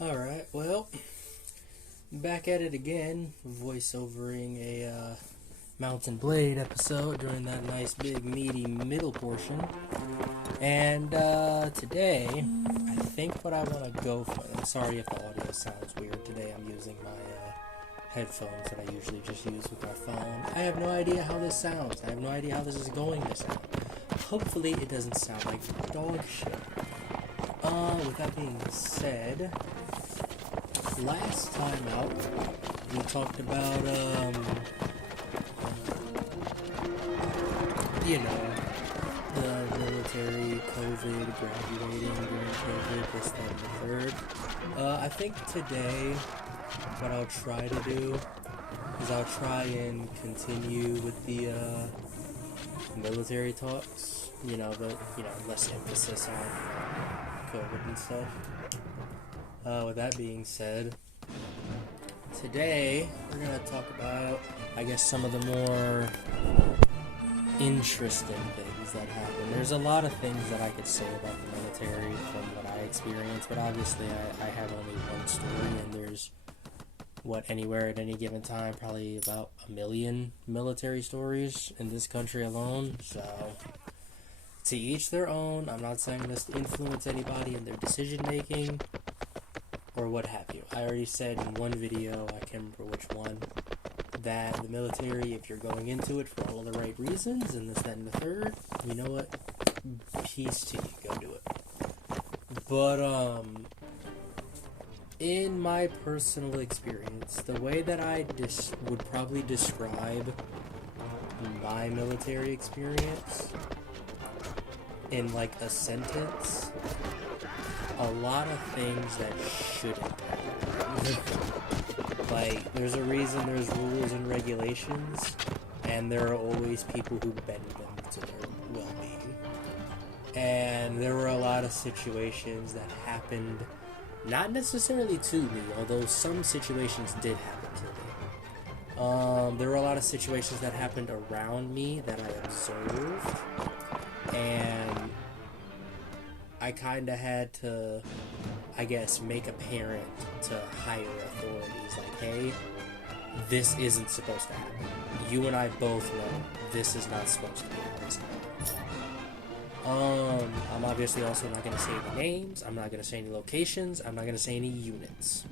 Alright, well, back at it again, voiceovering a Mountain Blade episode during that nice big meaty middle portion. And today, I think what I want to go for, I'm sorry if the audio sounds weird today, I'm using my headphones that I usually just use with my phone. I have no idea how this sounds, I have no idea how this is going to sound. Hopefully it doesn't sound like dog shit. With that being said, last time out, we talked about, the military, COVID, graduating during COVID, this, that, and the third. I think today, what I'll try to do is I'll try and continue with the, military talks, less emphasis on, COVID and stuff. With that being said, today we're going to talk about, I guess, some of the more interesting things that happen. There's a lot of things that I could say about the military from what I experienced, but obviously I have only one story, and there's, anywhere at any given time, probably about 1 million military stories in this country alone, so to each their own. I'm not saying this to influence anybody in their decision making or what have you. I already said in one video, I can't remember which one, that the military, if you're going into it for all the right reasons, and this, that, and the third, you know what? Peace to you. Go do it. But, in my personal experience, the way that I would probably describe my military experience in, like, a sentence, a lot of things that shouldn't happen. Like, there's a reason there's rules and regulations, and there are always people who bend them to their well-being. And there were a lot of situations that happened, not necessarily to me, although some situations did happen to me. There were a lot of situations that happened around me that I observed, and I kind of had to, I guess, make apparent to higher authorities, like, hey, this isn't supposed to happen. You and I both know this is not supposed to be how this happens. I'm obviously also not going to say any names, I'm not going to say any locations, I'm not going to say any units.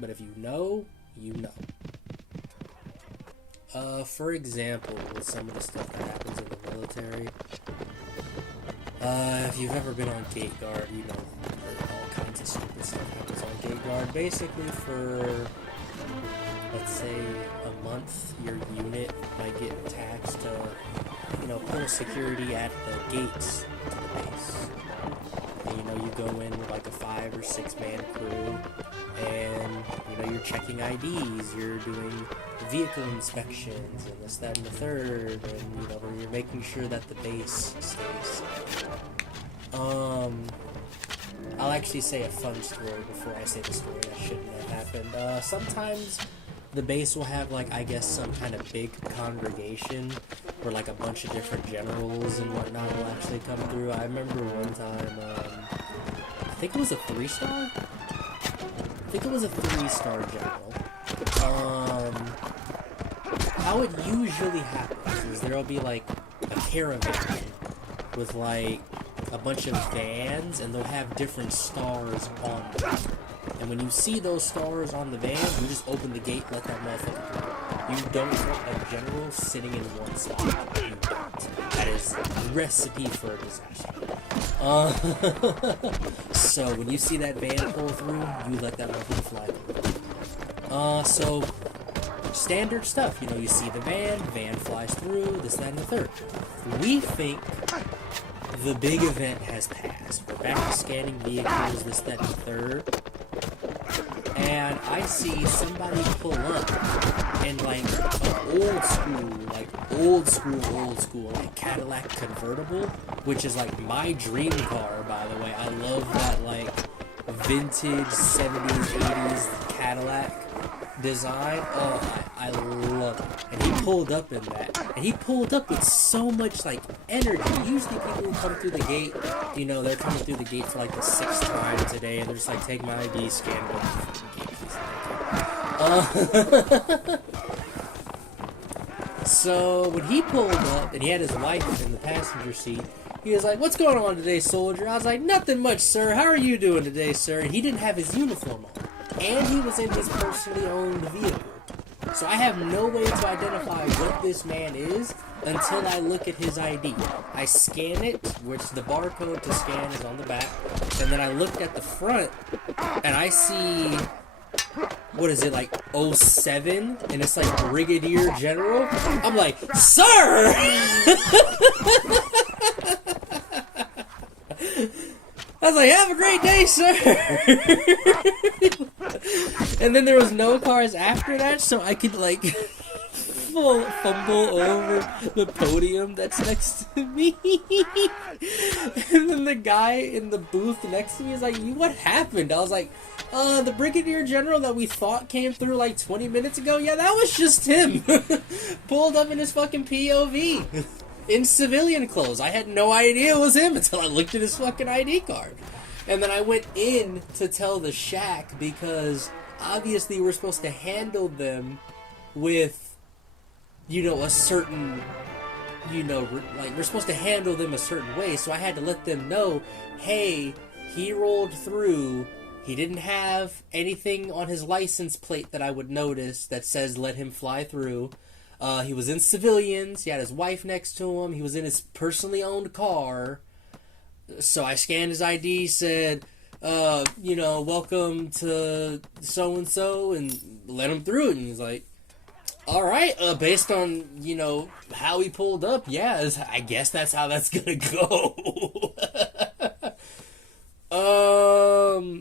But if you know, you know. For example, with some of the stuff that happens in the military, if you've ever been on gate guard, you know that all kinds of stupid stuff happens on gate guard. Basically, for, let's say, a month, your unit might get taxed to, pull security at the gates to the base. And, you go in with like a 5 or 6 man crew, and, you're checking IDs, you're doing vehicle inspections, and this, that, and the third, and, you're making sure that the base stays safe. I'll actually say a fun story before I say the story that shouldn't have happened. Sometimes the base will have, like, I guess, some kind of big congregation where, like, a bunch of different generals and whatnot will actually come through. I remember one time, I think it was a 3-star? I think it was a 3-star general. How it usually happens is there'll be, like, a caravan with, like, a bunch of vans, and they'll have different stars on them. And when you see those stars on the van, you just open the gate, let that motherfucker through. You don't want a general sitting in one spot. You don't. That is a recipe for a disaster. So when you see that van pull through, you let that motherfucker fly through. So standard stuff. You see the van flies through, this, that, and the third. We think the big event has passed. We're back to scanning vehicles, this, that, and the third. And I see somebody pull up in, like, an old school, like, Cadillac convertible, which is, like, my dream car, by the way. I love that, like, vintage 70s, 80s Cadillac. design. Oh, I love it. And he pulled up in that. And he pulled up with so much, like, energy. Usually people who come through the gate, you know, they're coming through the gate for, like, the 6th time today. And they're just like, take my ID, scan it. So, when he pulled up, and he had his wife in the passenger seat, he was like, what's going on today, soldier? I was like, nothing much, sir. How are you doing today, sir? And he didn't have his uniform on. And he was in his personally owned vehicle. So I have no way to identify what this man is until I look at his ID. I scan it, which the barcode to scan is on the back. And then I looked at the front, and I see, what is it, like 07? And it's like Brigadier General. I'm like, sir! I was like, have a great day, sir! And then there was no cars after that, so I could, like, fumble over the podium that's next to me. And then the guy in the booth next to me is like, what happened? I was like, the Brigadier General that we thought came through like 20 minutes ago? Yeah, that was just him. Pulled up in his fucking POV. In civilian clothes. I had no idea it was him until I looked at his fucking ID card. And then I went in to tell the shack because obviously we're supposed to handle them with, you know, a certain, you know, like we're supposed to handle them a certain way. So I had to let them know, hey, he rolled through. He didn't have anything on his license plate that I would notice that says let him fly through. He was in civilians. He had his wife next to him. He was in his personally owned car. So I scanned his ID, said, you know, welcome to so-and-so, and let him through it. And he's like, all right, based on, you know, how he pulled up, yeah, I guess that's how that's gonna go.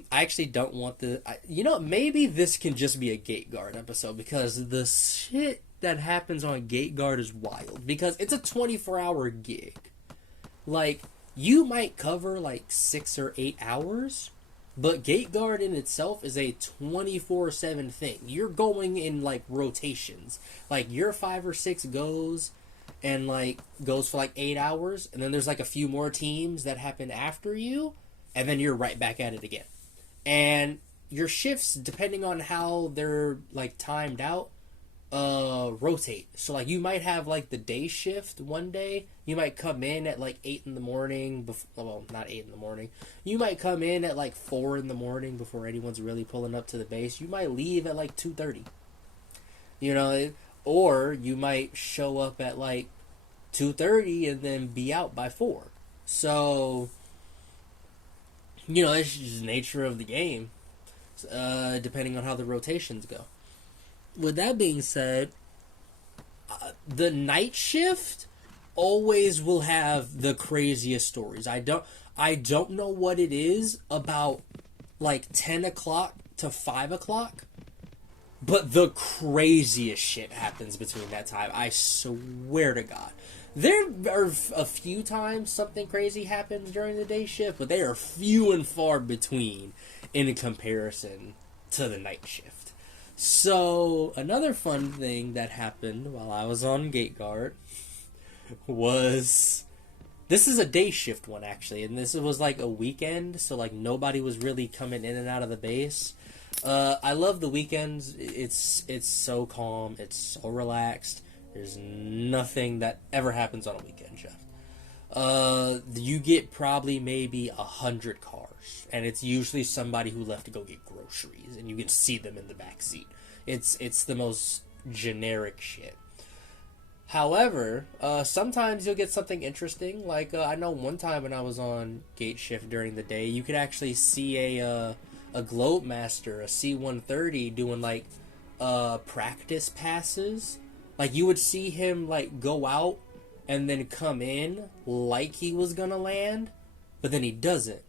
I actually don't want you know, maybe this can just be a Gate Guard episode, because the shit that happens on Gate Guard is wild, because it's a 24-hour gig. Like, you might cover like 6 or 8 hours, but Gate Guard in itself is a 24/7 thing. You're going in like rotations. Like, your 5 or 6 goes and like goes for like 8 hours, and then there's like a few more teams that happen after you, and then you're right back at it again. And your shifts, depending on how they're like timed out, rotate. So like you might have like the day shift one day. You might come in at like 8 in the morning. Well, not 8 in the morning. You might come in at like 4 in the morning before anyone's really pulling up to the base. You might leave at like 2:30. You know, or you might show up at like 2:30 and then be out by 4. So, you know, it's just the nature of the game, depending on how the rotations go. With that being said, the night shift always will have the craziest stories. I don't know what it is about like 10 o'clock to 5 o'clock, but the craziest shit happens between that time. I swear to God. There are a few times something crazy happens during the day shift, but they are few and far between in comparison to the night shift. So, another fun thing that happened while I was on Gate Guard was... This is a day shift one, actually, and this was like a weekend, so like nobody was really coming in and out of the base. I love the weekends. It's so calm. It's so relaxed. There's nothing that ever happens on a weekend shift. You get probably maybe 100 cars, and it's usually somebody who left to go get groceries, and you can see them in the back seat. It's the most generic shit. However, sometimes you'll get something interesting. Like, I know one time when I was on gate shift during the day, you could actually see a Globemaster, a C-130, doing, like, practice passes. Like, you would see him, like, go out and then come in like he was gonna land, but then he doesn't.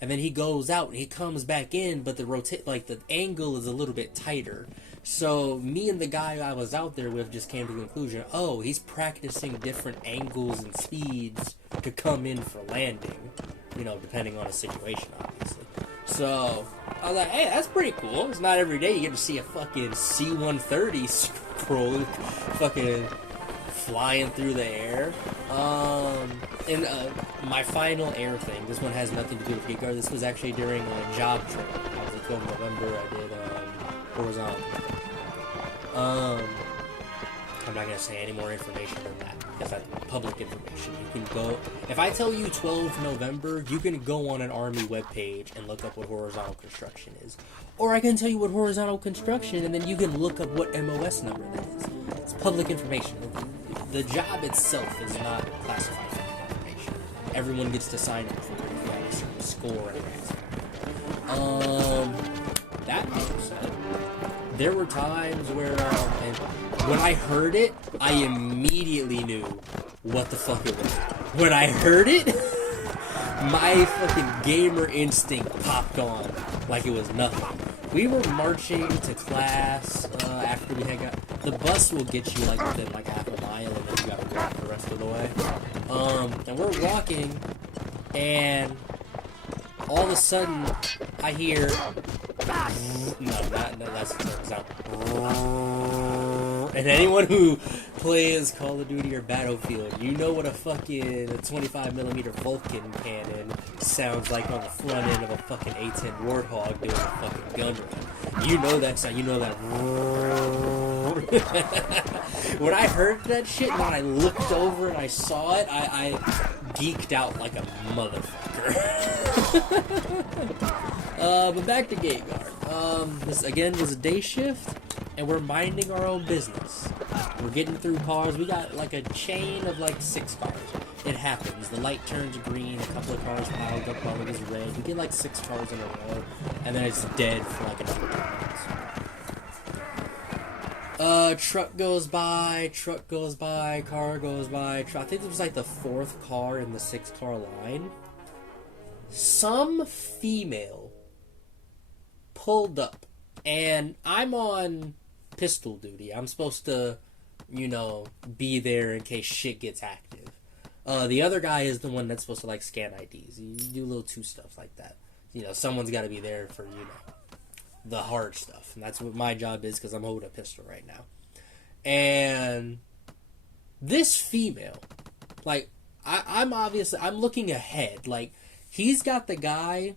And then he goes out and he comes back in, but the angle is a little bit tighter. So me and the guy I was out there with just came to the conclusion, oh, he's practicing different angles and speeds to come in for landing, you know, depending on the situation, obviously. So I was like, hey, that's pretty cool. It's not every day you get to see a fucking C-130 scroll fucking flying through the air. And my final air thing, this one has nothing to do with Geek Art. This was actually during a job trip. I was like 12 November, I did horizontal. I'm not going to say any more information than that, because that's public information. You can go, if I tell you 12 November, you can go on an Army webpage and look up what horizontal construction is. Or I can tell you what horizontal construction, and then you can look up what MOS number that is. It's public information. The job itself is not classified information. Everyone gets to sign up for it if you have a certain score and that being said, there were times where, and when I heard it, I immediately knew what the fuck it was. When I heard it, my fucking gamer instinct popped on like it was nothing. We were marching to class after we had got... The bus will get you like within like half a mile, and then you gotta walk the rest of the way. And we're walking, and all of a sudden, I hear... No, that's the sound. And anyone who plays Call of Duty or Battlefield, you know what a fucking 25mm Vulcan cannon sounds like on the front end of a fucking A-10 Warthog doing a fucking gun run. You know that sound. You know that. When I heard that shit, when I looked over and I saw it, I geeked out like a motherfucker. But back to Gate Guard. This again was a day shift, and we're minding our own business. We're getting through cars. We got like a chain of like 6 cars. It happens. The light turns green, a couple of cars piled up while it was red. We get like 6 cars in a row, and then it's dead for like another 10 minutes. Truck goes by, car goes by. I think it was like the 4th car in the 6-car line. Some female pulled up, and I'm on pistol duty. I'm supposed to, you know, be there in case shit gets active. The other guy is the one that's supposed to like scan IDs. You do little 2 stuff like that. You know, someone's got to be there for, you know, the hard stuff, and that's what my job is because I'm holding a pistol right now. And this female, like, I'm looking ahead. Like, he's got the guy.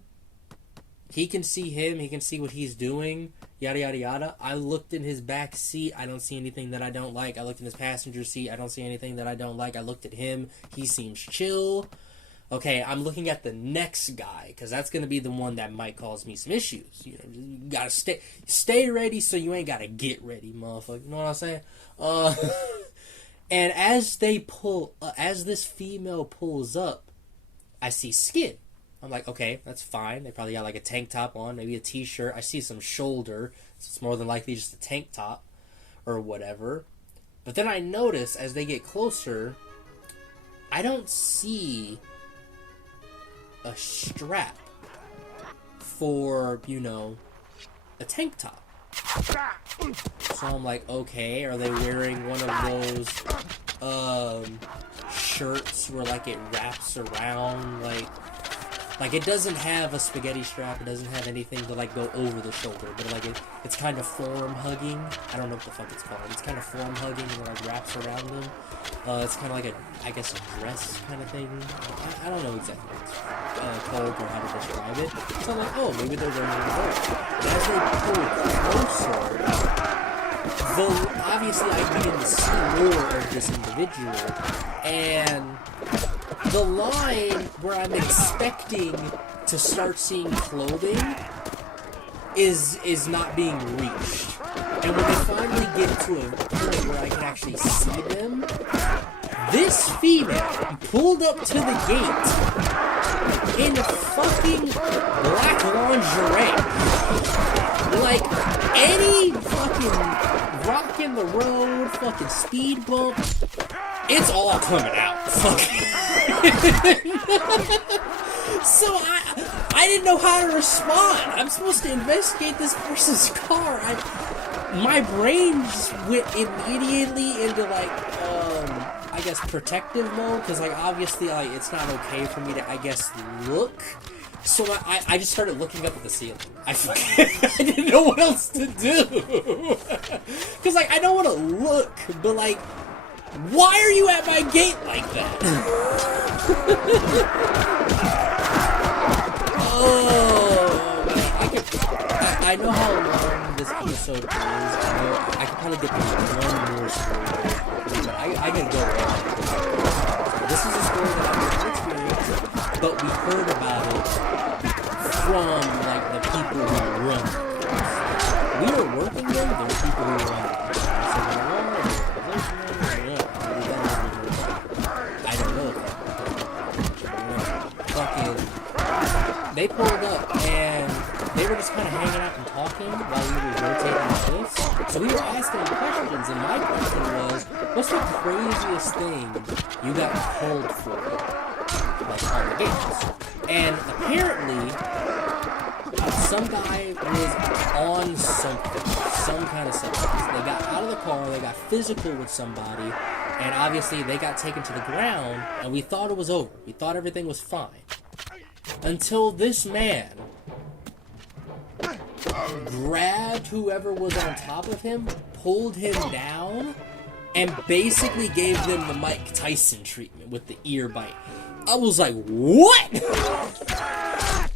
He can see him. He can see what he's doing. Yada, yada, yada. I looked in his back seat. I don't see anything that I don't like. I looked in his passenger seat. I don't see anything that I don't like. I looked at him. He seems chill. Okay, I'm looking at the next guy, because that's going to be the one that might cause me some issues. You know, you got to stay ready so you ain't got to get ready, motherfucker. You know what I'm saying? And as this female pulls up, I see skin. I'm like, okay, that's fine. They probably got like a tank top on, maybe a t-shirt. I see some shoulder, so it's more than likely just a tank top or whatever. But then I notice as they get closer, I don't see a strap for, you know, a tank top. So I'm like, okay, are they wearing one of those shirts where like it wraps around, like it doesn't have a spaghetti strap, it doesn't have anything to like go over the shoulder, but like it's kind of form hugging. I don't know what the fuck it's called. It's kind of form hugging and it like wraps around them. It's kind of like a dress kind of thing. I don't know exactly what it's called or how to describe it. So I'm like, oh, maybe they're wearing it. And as they pull closer, obviously I begin to see more of this individual, and the line where I'm expecting to start seeing clothing is not being reached. And when they finally get to a point where I can actually see them, this female pulled up to the gate in fucking black lingerie. Like any fucking rock in the road, fucking speed bump, it's all coming out. So I didn't know how to respond. I'm supposed to investigate this person's car. My brain just went immediately into like, I guess protective mode, because like obviously like it's not okay for me to, I guess, look. So I just started looking up at the ceiling. I didn't know what else to do. Because, like, I don't want to look, but, like, why are you at my gate like that? Oh, man. I know how long this episode is. I could probably get through one more story. But I gotta go on. This is a story that I've never experienced, but we heard about it from, like, the people who run it. We are working them, there's people who run it. I don't know if that. Fucking, they pulled up and they were just kind of hanging out and talking while we were rotating the shifts. So we were asking them questions, and my question was, what's the craziest thing you got called for, like, on the games? And apparently, some guy was on something, some kind of substance. They got out of the car, they got physical with somebody, and obviously they got taken to the ground, and we thought it was over. We thought everything was fine. Until this man grabbed whoever was on top of him, pulled him down, and basically gave them the Mike Tyson treatment with the ear bite. I was like, what?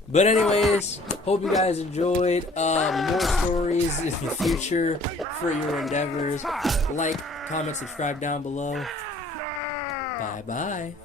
But anyways, hope you guys enjoyed. More stories in the future for your endeavors. Like, comment, subscribe down below. Bye-bye.